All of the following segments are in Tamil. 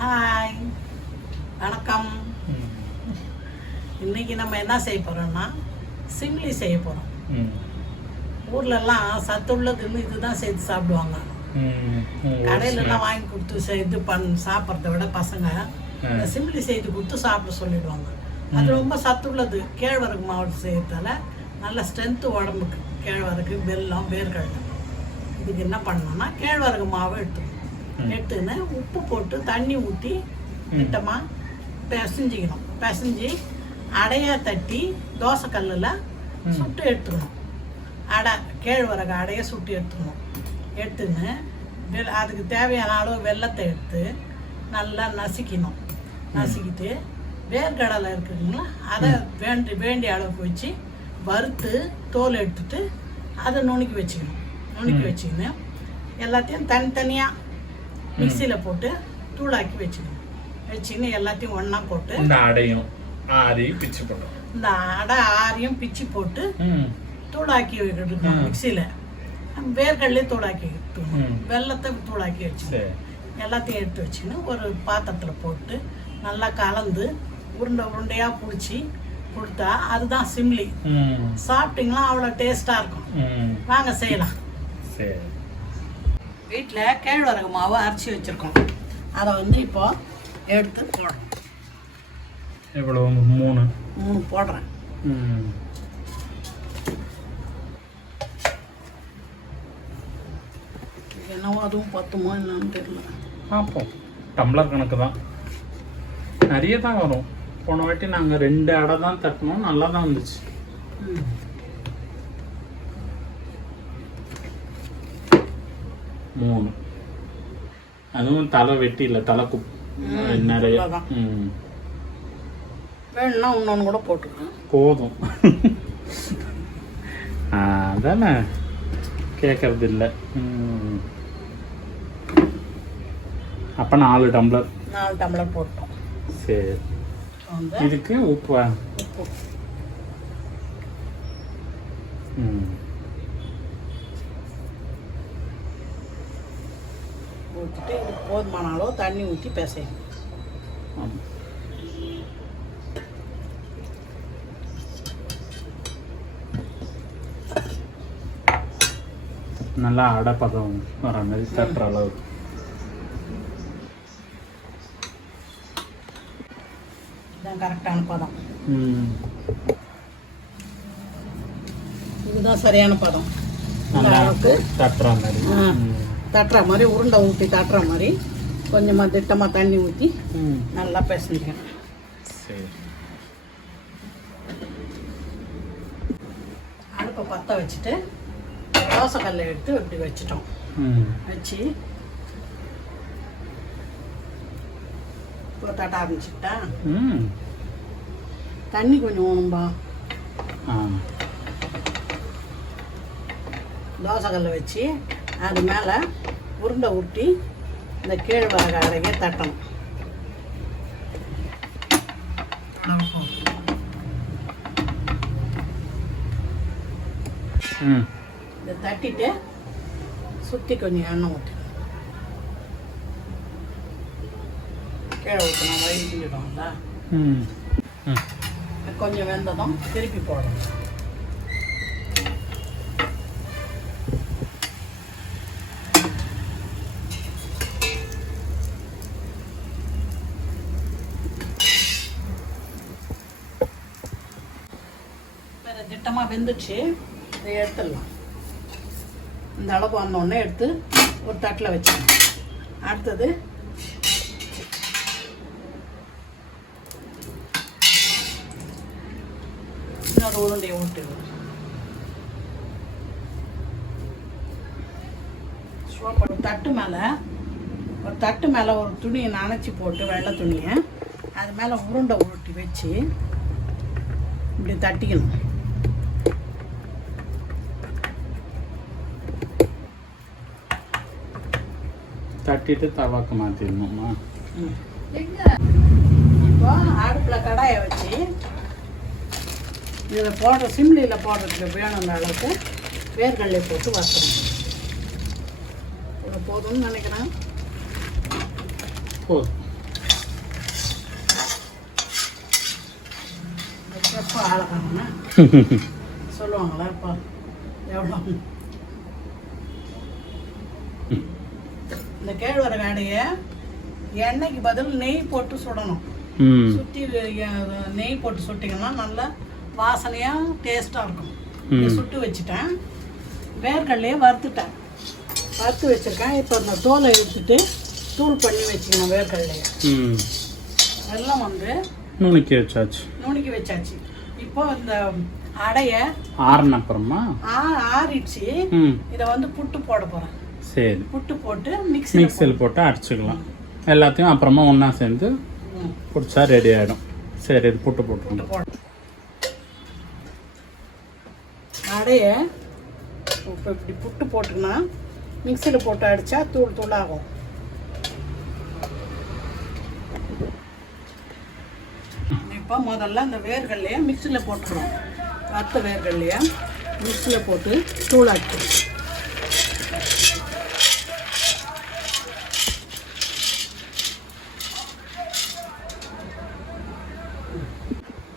ஹாய், வணக்கம். இன்னைக்கு நம்ம என்ன செய்ய போறோம்னா சிம்லி செய்ய போறோம். ஊர்லலாம் சத்துள்ளதுன்னு இதுதான் செய்து சாப்பிடுவாங்க. கடையிலலாம் வாங்கி கொடுத்து செய்து சாப்பிட்றத விட பசங்க இந்த சிம்லி செய்து கொடுத்து சாப்பிட சொல்லிடுவாங்க. அது ரொம்ப சத்துள்ளது. கேழ்வரகு மாவு செய்யறதால நல்ல ஸ்ட்ரென்த்து உடம்புக்கு. கேழ்வரகு, வெல்லம், வேர்க்கடலை. இதுக்கு என்ன பண்ணணும்னா கேழ்வரகு மாவு எடுத்துன்னு உப்பு போட்டு தண்ணி ஊற்றி திட்டமாக பிசைஞ்சிக்கணும். பிசைஞ்சி அடையாக தட்டி தோசைக்கல்லில் சுட்டு எடுத்துக்கணும். கேழ்வரகு அடையை சுட்டு எடுத்துன்னு அதுக்கு தேவையான அளவு வெல்லத்தை எடுத்து நல்லா நசுக்கிட்டு வேர்க்கடலை இருக்குதுங்களா, அதை வேண்டிய அளவுக்கு வச்சு வறுத்து தோல் எடுத்துட்டு அதை நுணுக்கி வச்சுக்கின்னு எல்லாத்தையும் தனித்தனியாக மிக்சியில் போட்டு தூளாக்கி வச்சுக்கின்னு எல்லாத்தையும் ஒன்றா போட்டு இந்த அடையும் பிச்சு போட்டு தூளாக்கி வைக்கணும். மிக்சியில் வேர்க்கடலையே தூளாக்கி எடுத்துக்கணும், வெல்லத்தை தூளாக்கி வச்சு எல்லாத்தையும் எடுத்து வச்சுக்கின்னு ஒரு பாத்திரத்தில் போட்டு நல்லா கலந்து உருண்டையாக பிடிச்சி கொடுத்தா அதுதான் சிம்லி. சாப்பிட்டீங்களா அவ்வளோ டேஸ்ட்டாக இருக்கும். வாங்க செய்யலாம். வீட்டில் கேழ்வரகு மாவு அரைச்சி வச்சுருக்கோம். அதை இப்போ எடுத்து போடுறோம். எவ்வளோ? 3 போடுறேன். என்னவோ அதுவும் பத்துமோ என்னன்னு தெரியல. பார்ப்போம். டம்ளர் கணக்கு தான், நிறைய தான் வரும். போன வாட்டி நாங்கள் 2 அடை தான் தட்டினோம், நல்லா தான் வந்துச்சு. மூணு, அதுவும் தலை வெட்டி இல்லை, தலை நிறைய. வேணும்னா இன்னொன்று கூட போட்டுக்கலாம், போதும். அதானே கேட்கறது இல்லை. அப்போ 4 டம்ளர் போட்டோம். சரி, இதுக்கு உப்பு ஊற்றிட்டு இதுக்கு போதுமான அளவு தண்ணி ஊற்றி பிசையணும். நல்லா அடைப்பதம் வர மாதிரி தட்டுற அளவு. இதுதான் கரெக்டான பதம். இதுதான் சரியான பதம். அளவுக்கு தட்டுற மாதிரி உருண்டை ஊற்றி தட்டுற மாதிரி கொஞ்சமாக திட்டமாக தண்ணி ஊற்றி நல்லா பிசைஞ்சிக்கணும். அடுப்பை பற்ற வச்சுட்டு தோசைக்கல்லை எடுத்து இப்படி வச்சுட்டோம். வச்சு இப்போ தட்ட ஆரம்பிச்சுட்டா தண்ணி கொஞ்சம் வேணும்பா. தோசைக்கல்லை வச்சு அது மேலே உருண்டை ஊட்டி இந்த கேழ்வரகு அடையை தட்டணும். இதை தட்டிட்டு சுற்றி கொஞ்சம் எண்ணெய் ஊற்றி கீழே ஊற்றணும். வயிற்றுடும்ல, கொஞ்சம் வெந்ததும் திருப்பி போடணும். திட்டமாக வெந்துச்சு, இதை எடுத்துடலாம். இந்த அளவு வந்தோடனே எடுத்து ஒரு தட்டில் வச்சுக்கணும். அடுத்தது இன்னொரு உருண்டையை ஊட்டிடுவோம். ஒரு தட்டு மேலே ஒரு துணியை நனைச்சி போட்டு, வெள்ளை துணியை அது மேலே உருண்டை ஊட்டி வச்சு இப்படி தட்டிக்கணும். தட்டிட்டு தவாக்கு மாற்றிடணுமா? இப்போ அடுப்பில் கடாயை வச்சு இதில் சிம்லியில் போடுறதுக்கு வேணுங்கிற அளவுக்கு வேர்க்கடலை போட்டு வறுக்கணும். இவ்வளோ போதும்னு நினைக்கிறேன். போதும். ரொம்ப ஆழக்காரன்னு சொல்லுவாங்களா இப்போ எவ்வளோ இந்த கேழ்வரகு அடையை எண்ணெய்க்கு பதில் நெய் போட்டு சுடணும். சுற்றி நெய் போட்டு சுட்டிங்கன்னா நல்லா வாசனையாக டேஸ்ட்டாக இருக்கும். இதை சுட்டு வச்சுட்டேன். வேர்க்கடலையே வறுத்துட்டேன். வறுத்து வச்சுருக்கேன். இப்போ அந்த தோலை எடுத்துட்டு தூள் பண்ணி வச்சுக்கணும். வேர்க்கடலையை எல்லாம் வந்து நுணுக்கி வச்சாச்சு. இப்போ இந்த அடையை ஆறின அப்புறமா ஆறிடுச்சு. இதை வந்து புட்டு போட போகிறேன். சரி, புட்டு போட்டு மிக்சியில் போட்டு அடிச்சுக்கலாம். எல்லாத்தையும் அப்புறமா ஒன்றா சேர்ந்து பிடிச்சா ரெடி ஆகிடும். சரி, இது புட்டு போட்டு அடையை இப்போ இப்படி புட்டு போட்டுன்னா மிக்சியில் போட்டு அடித்தா தூள் தூளாகும். இப்போ முதல்ல அந்த வேர்கடலையை மிக்சியில் போட்டுக்கணும். வறுத்த வேர்கடலையை மிக்சியில் போட்டு தூளாக்கணும்.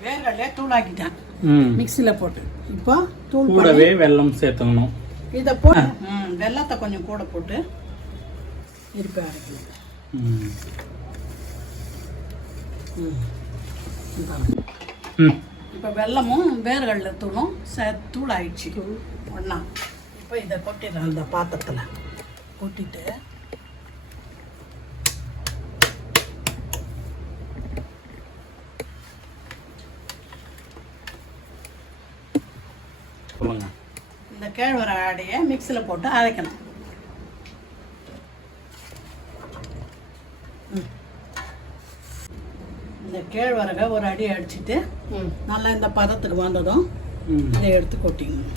வேர்கடலையை தூளாக்கிட்டேன் மிக்சியில் போட்டு. இப்போ தூள் கூடவே வெல்லம் சேர்த்துக்கணும். இதை போட்டு வெல்லத்தை கொஞ்சம் கூட போட்டு இருப்பேன் அரைக்கணும். இப்போ வெல்லமும் வேர்கடலை தூளும் தூள் ஆயிடுச்சு ஒன்றா. இப்போ இதை கொட்டிடுறேன். அந்த பாத்திரத்தில் கொட்டிட்டு இந்த கேழ்வரகு அடையை மிக்சியில் போட்டு அரைக்கணும். இந்த கேழ்வரகை ஒரு அடி அடிச்சுட்டு நல்லா இந்த பதத்துக்கு வந்ததும் இதை எடுத்து கொட்டிக்கணும்.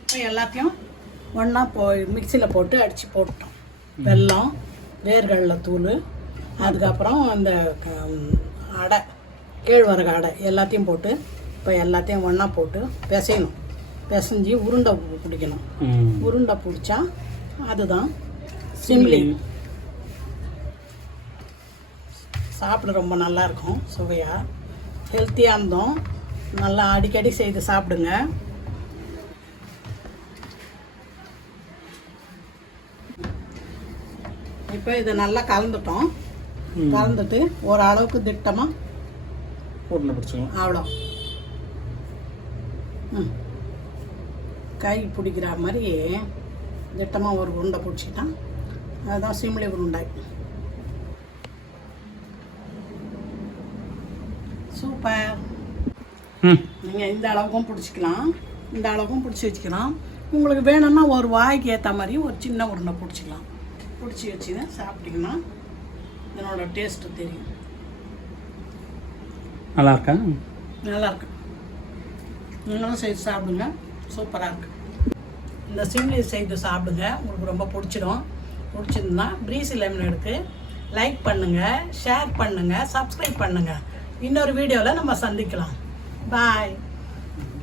இப்போ எல்லாத்தையும் ஒன்றா மிக்சியில் போட்டு அடித்து போட்டோம். வெல்லம், வேர்கடலை தூள், அதுக்கப்புறம் அந்த அடை, கேழ்வரகு அடை எல்லாத்தையும் போட்டு இப்போ எல்லாத்தையும் ஒன்றா போட்டு பிசையணும். பிசைஞ்சு உருண்டை பிடிக்கணும். உருண்டை பிடிச்சா அதுதான் சிம்லி. சாப்பிட ரொம்ப நல்லாயிருக்கும், சுவையாக, ஹெல்த்தியாக இருந்தோம். நல்லா அடிக்கடி செய்து சாப்பிடுங்க. இப்போ இதை நல்லா கலந்துட்டோம். கலந்துட்டு ஒரு அளவுக்கு திட்டமாக உருண்டை பிடிச்சிக்கலாம். அவ்வளோ கை பிடிக்கிற மாதிரி திட்டமாக ஒரு உருண்டை பிடிச்சிட்டான். அதுதான் சிம்லி உருண்டை. சூப்பர். நீங்கள் இந்த அளவுக்கும் பிடிச்சிக்கலாம், இந்த அளவுக்கும் பிடிச்சி வச்சுக்கலாம். உங்களுக்கு வேணும்னா ஒரு வாய்க்கு ஏற்ற மாதிரி ஒரு சின்ன உருண்டை பிடிச்சிக்கலாம். பிடிச்சி வச்சு சாப்பிட்டிங்கன்னா இதனோட டேஸ்ட்டு தெரியும். நல்லாயிருக்கா? நல்லாயிருக்கு. நீங்களும் செய்து சாப்பிடுங்க. சூப்பராக இருக்குது. இந்த சிம்லி செய்து சாப்பிடுங்க. உங்களுக்கு ரொம்ப பிடிச்சிடும். பிடிச்சிருந்தா பிரீசி லெமன் எடுத்து லைக் பண்ணுங்கள், ஷேர் பண்ணுங்கள், சப்ஸ்கிரைப் பண்ணுங்கள். இன்னொரு வீடியோவில் நம்ம சந்திக்கலாம். பாய்.